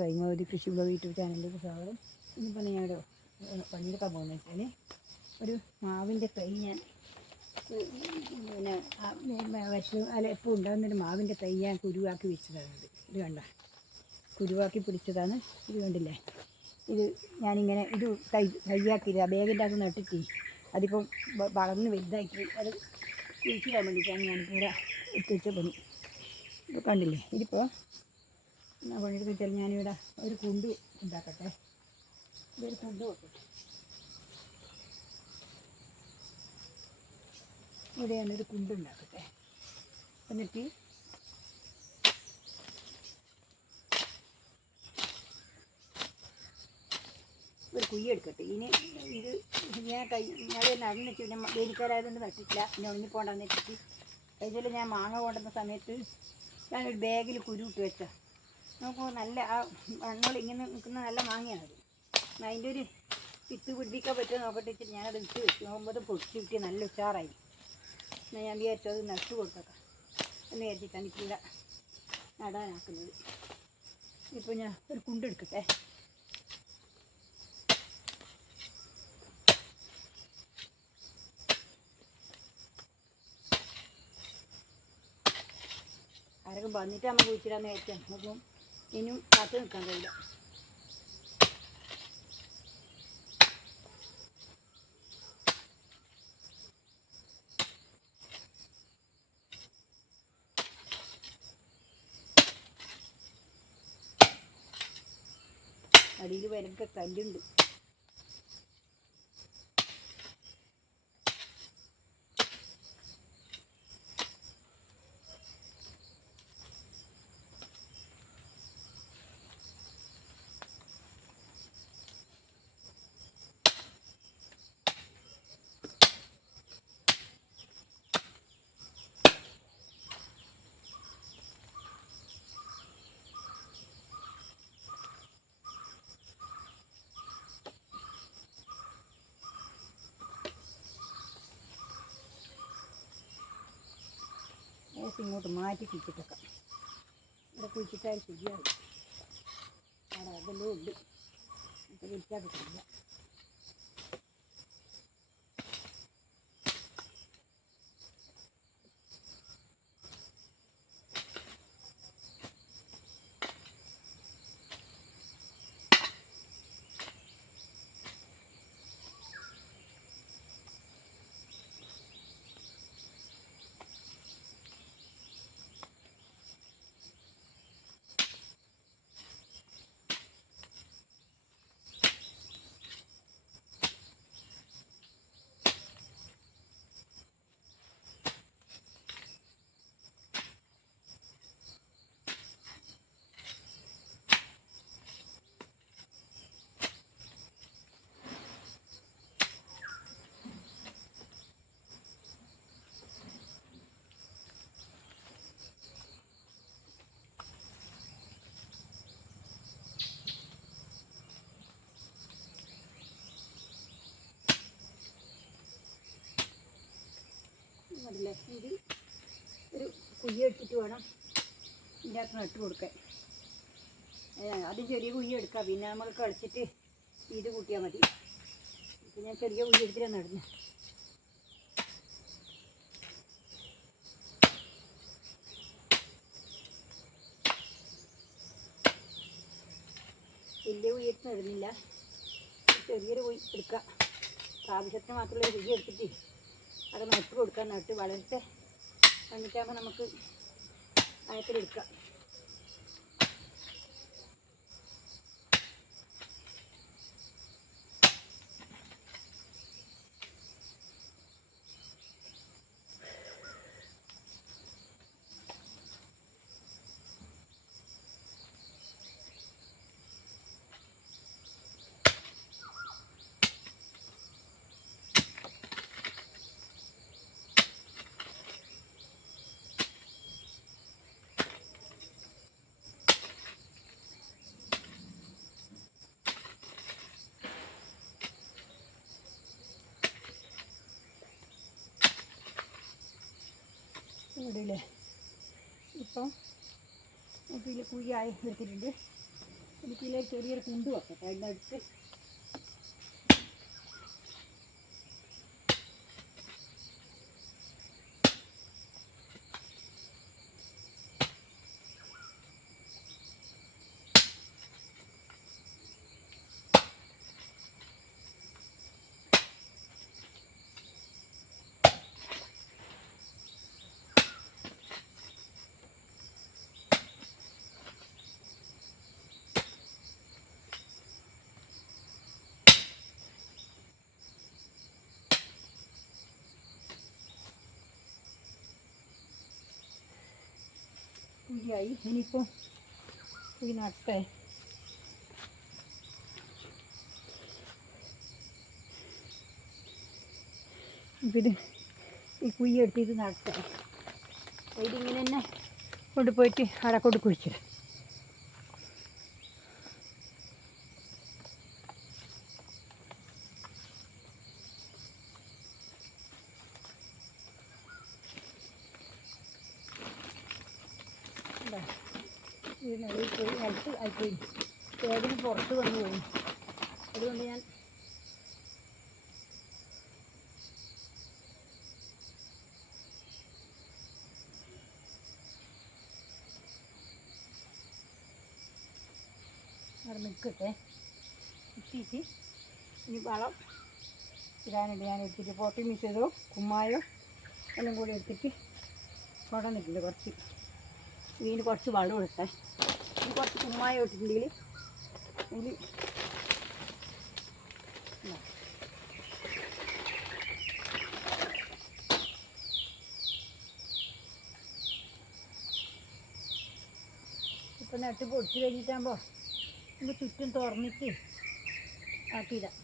ഭൈമാവതി കൃഷി blog YouTube ചാനലിലേക്ക് സ്വാഗതം. ഇന്നിപ്പോൾ ഞാൻ പണിയെടുക്കാൻ പോകുന്നത് വെച്ചാൽ ഒരു മാവിൻ്റെ തൈ ഞാൻ എപ്പോൾ ഉണ്ടാകുന്നൊരു മാവിൻ്റെ തൈ ഞാൻ കുരുവാക്കി വെച്ചതാണ്. ഇത് കണ്ട കുരുവാക്കി പിടിച്ചതാണ്. ഇത് കണ്ടില്ലേ, ഇത് ഞാനിങ്ങനെ ഇത് തയ്യാക്കിയില്ല, ബാഗിൻ്റെ അത് നട്ടിട്ട് അതിപ്പം വളർന്ന് വലുതായിട്ട് അത് കുഴിച്ചിടാൻ വേണ്ടിയിട്ടാണ് ഞാനിപ്പോൾ ഇവിടെ എത്തിച്ച പണി. ഇപ്പോൾ കണ്ടില്ലേ, ഇതിപ്പോൾ എന്നാ പണിയെടുത്ത് വെച്ചാൽ ഞാനിവിടെ ഒരു കുണ്ട് ഉണ്ടാക്കട്ടെ. ഇതൊരു കുണ്ട് വെക്കട്ടെ. ഇവിടെ ഞാനൊരു കുണ്ട് ഉണ്ടാക്കട്ടെ. എന്നിട്ട് ഒരു കുയ്യെടുക്കട്ടെ. ഇനി ഇത് ഞാൻ ഞാൻ നടന്നു വെച്ച് പിന്നെ വേലിക്കാരായതുകൊണ്ട് നട്ടിട്ടില്ല, പിന്നെ ഉണങ്ങിപ്പോണ്ടെന്ന് വെച്ചിട്ട്. അതിൽ ഞാൻ മാങ്ങ കൊണ്ടുവന്ന സമയത്ത് ഞാനൊരു ബാഗിൽ കുരു ഇട്ട് വെച്ച നമുക്ക് നല്ല ആ മണ്ണോട് ഇങ്ങനെ നിൽക്കുന്ന നല്ല മാങ്ങയാണത്. അതിൻ്റെ ഒരു വിത്ത് പിടിപ്പിക്കാൻ പറ്റുമോ നോക്കട്ടെ വെച്ചിട്ട് ഞാനത് വിട്ട് വെച്ചു. നോക്കുമ്പോൾ പൊടിച്ച് കിട്ടി നല്ല ഉഷാറായി. എന്നാൽ ഞാൻ വിചാരിച്ചു അത് നട്ട് കൊടുത്തേക്കാം എന്ന് വിചാരിച്ചിട്ടാണ് ഇപ്പോൾ ഇവിടെ നടാനാക്കുന്നത്. ഇപ്പോൾ ഞാൻ ഒരു കുണ്ടെടുക്കട്ടെ. ആരൊക്കെ വന്നിട്ട് നമ്മൾ കുഴിച്ചിടാന്ന് വിചാരിച്ചാൽ അപ്പം ഇനിയും കാത്തു നിൽക്കാൻ കഴിയില്ല. അടിയിൽ വരക്കെ കല്ലുണ്ട്. ഇങ്ങോട്ട് മാറ്റി കുഴിച്ചിട്ടൊക്കെ ഇവിടെ കുഴിച്ചിട്ടാൽ ശരിയാവും. അവിടെ അതെല്ലാം ഉണ്ട്, അപ്പോൾ വിളിക്കാൻ പറ്റില്ല. അതില്ലേ, ഇത് ഒരു കുയ്യ എടുത്തിട്ട് വേണം ഇതിൻ്റെ അകത്ത് നട്ട് കൊടുക്കാൻ. ആദ്യം ചെറിയ കുയ്യ എടുക്കാം, പിന്നെ നമ്മൾ കളിച്ചിട്ട് ഇത് കൂട്ടിയാൽ മതി. ഇപ്പം ഞാൻ ചെറിയ കുയ്യ എടുത്തിട്ടാണ് നടുന്നത്. വലിയ കുയ്യത്ത് നടുന്നില്ല, ചെറിയൊരു കുയ്യ എടുക്കാം. ആവശ്യത്തിന് മാത്രമുള്ള കുയ്യ എടുത്തിട്ട് അത് നട്ട് കൊടുക്കാൻ. നട്ട് വളർത്തെ വന്നിട്ടാകുമ്പോൾ നമുക്ക് ആയത്തിലെടുക്കാം. ഇവിടെയില്ലേ, ഇപ്പം ഇതിൽ കുയ്യായി എടുത്തിട്ടുണ്ട്. എനിക്കില്ലേ ചെറിയൊരു കുണ്ട് വെക്കട്ടെ അതിൻ്റെ അടുത്ത്. കുഴിയായി. ഇനിയിപ്പോൾ കുഴി നട്ടേ. ഇത് ഈ കുഴി എടുത്തിട്ട് നട്ടേ. ഇതിങ്ങനെ തന്നെ കൊണ്ടുപോയിട്ട് അവിടെ കൊണ്ട് കുഴിച്ചിട. ഈ നെല്ലിൽ പോയി നിലത്ത് ആയിപ്പോയി വേഗം പുറത്ത് വന്നു പോയി. അതുകൊണ്ട് ഞാൻ അവിടെ നിൽക്കട്ടെ. ഇട്ടിട്ട് ഇനി വളം ഇടാനുണ്ട്. ഞാൻ എടുത്തിട്ട് പോട്ടി മിക്സ് ചെയ്തോ കുമ്മായോ എല്ലാം കൂടി എടുത്തിട്ട് കൊണ്ടുവന്നിട്ടുണ്ട്. കുറച്ച് ഇതിന് കുറച്ച് വളം എടുത്തേ. ഇനി കുറച്ച് കുമ്മായം ഇട്ടിട്ടുണ്ടെങ്കിൽ ഇതിൽ ഇപ്പം നട്ട് പൊടിച്ച് കഴിഞ്ഞിട്ടാകുമ്പോൾ നമുക്ക് ചുറ്റും തുറന്നിട്ട് ആക്കിയിടാം.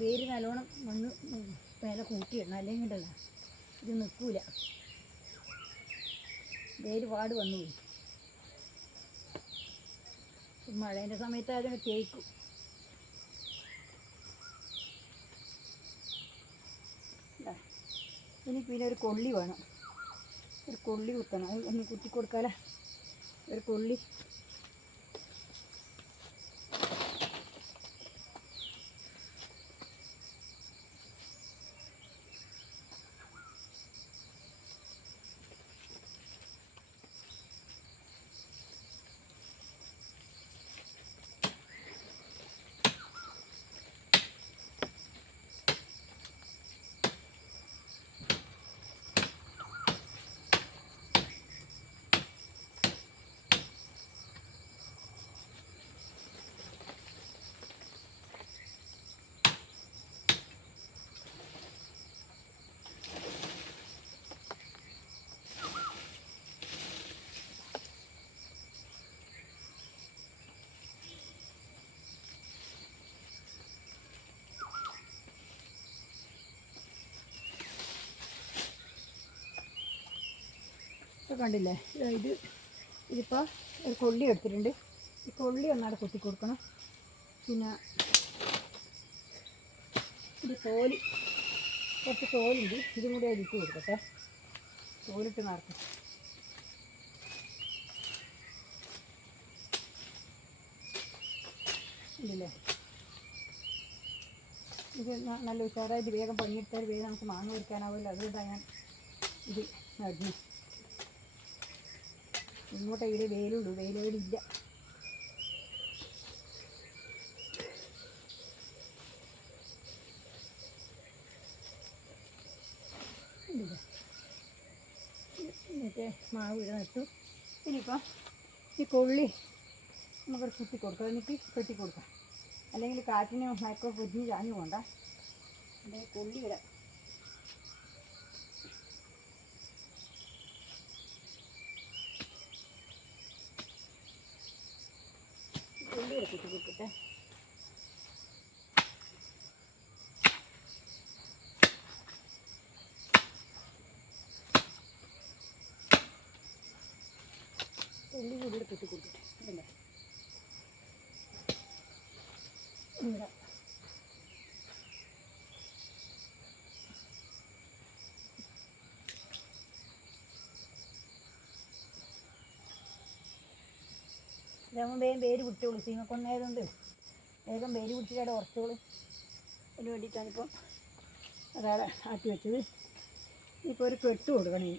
വേര് നല്ലോണം മണ്ണ് മേലെ കൂട്ടിയിടണം, അല്ലെങ്കിൽ ഉണ്ടല്ലോ ഇത് നിൽക്കൂല. വേര് പാട് വന്നു പോയി. മഴേൻ്റെ സമയത്ത് അതിന് കേൾക്കും. ഇനി പിന്നെ ഒരു കൊള്ളി വേണം. ഒരു കൊള്ളി കുത്തണം. അത് ഒന്ന് കുത്തി കൊടുക്കാല. ഒരു കൊള്ളി കണ്ടില്ലേ. ഇതിപ്പോൾ ഒരു കൊള്ളി എടുത്തിട്ടുണ്ട്. ഈ കൊള്ളി ഒന്നവിടെ കുത്തി കൊടുക്കണം. പിന്നെ ഇത് കുറച്ച് തോലുണ്ട്, ഇതും കൂടി അതിലിട്ട് കൊടുക്കട്ടെ. തോലിട്ട് നടക്കും. ഇല്ലേ, ഇത് നല്ല ഉഷാറായിട്ട് വേഗം പണിയെടുത്താൽ വേഗം നമുക്ക് മാങ്ങ പറിക്കാനാവില്ല. അതുകൊണ്ടാണ് ഞാൻ ഇത് നടുന്നു. ഇങ്ങോട്ട് ഇവിടെ വെയിലുള്ളൂ, വെയിലില്ല. എന്നിട്ട് മാവ് ഇവിടെ നട്ടു. ഇനിയിപ്പം ഈ കൊള്ളി നമുക്കൊരു കുത്തി കൊടുക്കാം, എന്നിട്ട് കെട്ടി കൊടുക്കാം. അല്ലെങ്കിൽ കാറ്റിന് മയക്കോ പൊതിഞ്ഞ് ചാഞ്ഞു പോകണ്ട. എൻ്റെ കൊള്ളി ഇടാം. കൊള്ളി കുത്തി കൊടുക്കട്ടെ. ഉള്ളി കൂടി ഇവിടെ കെട്ടി കൊടുക്കട്ടെ അല്ലേ ഇവിടെ ഇതാകുമ്പോൾ വേഗം വേര് പിടിച്ചോളൂ സീമക്കൊന്നേതുകൊണ്ട് വേഗം വേര് പിടിച്ചിട്ട് അവിടെ ഉറച്ചോളൂ അതിന് വേണ്ടിയിട്ടാണിപ്പോൾ അതാണ് ആക്കി വെച്ചത് ഇപ്പോൾ ഒരു കെട്ട് കൊടുക്കണം ഇനി